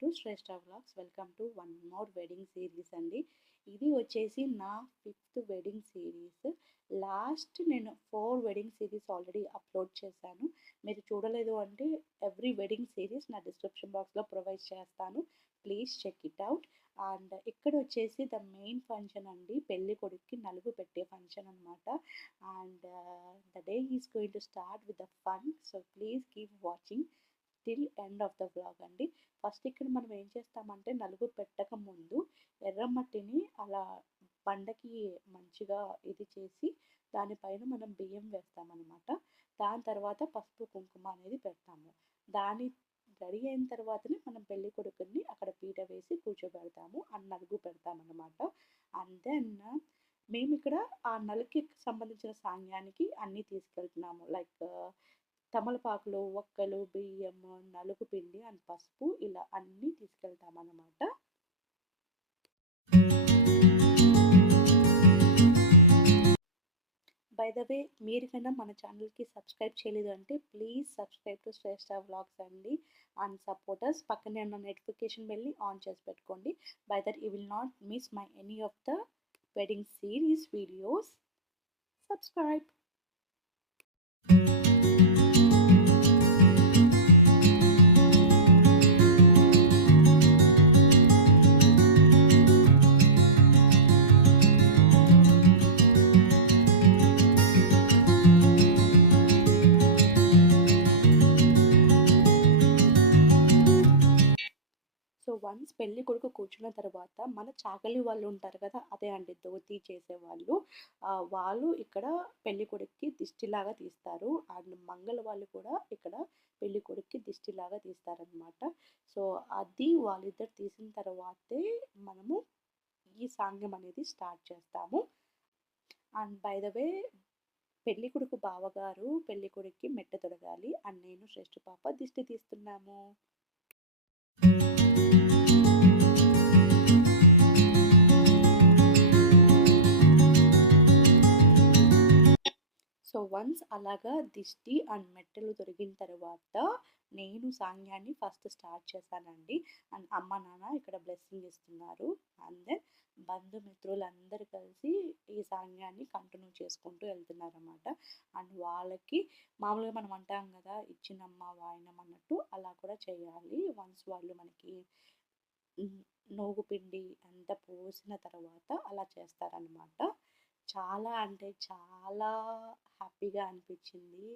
To Shreshtha vlogs. Welcome to one more wedding series అండి. ఇది వచ్చేసి నా 5th వెడ్డింగ్ సిరీస్. నేను 4 వెడ్డింగ్ సిరీస్ ఆల్రెడీ అప్లోడ్ చేశాను. మీరు చూడలేదు అంటే ఎవ్రీ వెడ్డింగ్ సిరీస్ నా డిస్క్రిప్షన్ బాక్స్లో ప్రొవైడ్ చేస్తాను. Please check it out. And ఇక్కడ వచ్చేసి ద మెయిన్ ఫంక్షన్ అండి, పెళ్లి కొడుక్కి నలుగు పెట్టే ఫంక్షన్ అనమాట. And the day is going to start with the fun. So please keep watching till end of the vlog అండి. ఫస్ట్ ఇక్కడ మనం ఏం చేస్తామంటే, నలుగు పెట్టక ముందు ఎర్రమట్టిని అలా బండకి మంచిగా ఇది చేసి దానిపైన మనం బియ్యం వేస్తామన్నమాట. దాని తర్వాత పసుపు కుంకుమ అనేది పెడతాము. దాని రెడీ అయిన తర్వాతనే మనం పెళ్లి కొడుకుని అక్కడ పీట వేసి కూర్చోబెడతాము, ఆ నలుగు పెడతామన్నమాట. అండ్ దెన్ మేము ఇక్కడ ఆ నలుగుకి సంబంధించిన సాంగ్యానికి అన్నీ తీసుకెళ్తున్నాము. లైక్ తమలపాకులు, ఒక్కలు, బియ్యము, నలుగు పిండి అండ్ పసుపు, ఇలా అన్నీ తీసుకెళ్తామన్నమాట. బై ద వే, మీరు కన్నా మన ఛానల్కి సబ్స్క్రైబ్ చేయలేదు అంటే please subscribe to Shreshtha vlogs అండి అండ్ సపోర్టర్స్. పక్కనే ఉన్న నోటిఫికేషన్ బెల్ని ఆన్ చేసి పెట్టుకోండి. By that you will not miss my any of the wedding series videos. Subscribe. So once పెళ్లి కొడుకు కూర్చున్న తర్వాత మన చాకలి వాళ్ళు ఉంటారు కదా, అదే అండి ధోతి చేసేవాళ్ళు. వాళ్ళు ఇక్కడ పెళ్లి కొడుక్కి దిష్టిలాగా తీస్తారు. అండ్ మంగళ వాళ్ళు కూడా ఇక్కడ పెళ్లి కొడుక్కి దిష్టిలాగా తీస్తారనమాట. సో అది వాళ్ళిద్దరు తీసిన తర్వాతే మనము ఈ సాంగ్యం అనేది స్టార్ట్ చేస్తాము. అండ్ బై ద వే, పెళ్లి కొడుకు బావగారు పెళ్లి కొడుక్కి మెట్ట తొడగాలి. అండ్ నేను శ్రేష్ఠ పాప దిష్టి తీస్తున్నాము. సో వన్స్ అలాగా దిష్టి అండ్ మెట్టలు దొరికిన తర్వాత నేను సాంగ్యాన్ని ఫస్ట్ స్టార్ట్ చేశానండి. అండ్ అమ్మ నాన్న ఇక్కడ బ్లెస్సింగ్ ఇస్తున్నారు. అండ్ దెన్ బంధుమిత్రులందరూ కలిసి ఈ సాంగ్యాన్ని కంటిన్యూ చేసుకుంటూ వెళ్తున్నారన్నమాట. అండ్ వాళ్ళకి మామూలుగా మనం అంటాం కదా, ఇచ్చినమ్మ వాయినం అన్నట్టు అలా కూడా చేయాలి. వన్స్ వాళ్ళు మనకి నూగు పిండి అంతా పోసిన తర్వాత అలా చేస్తారనమాట. చాలా అంటే చాలా హ్యాపీగా అనిపించింది.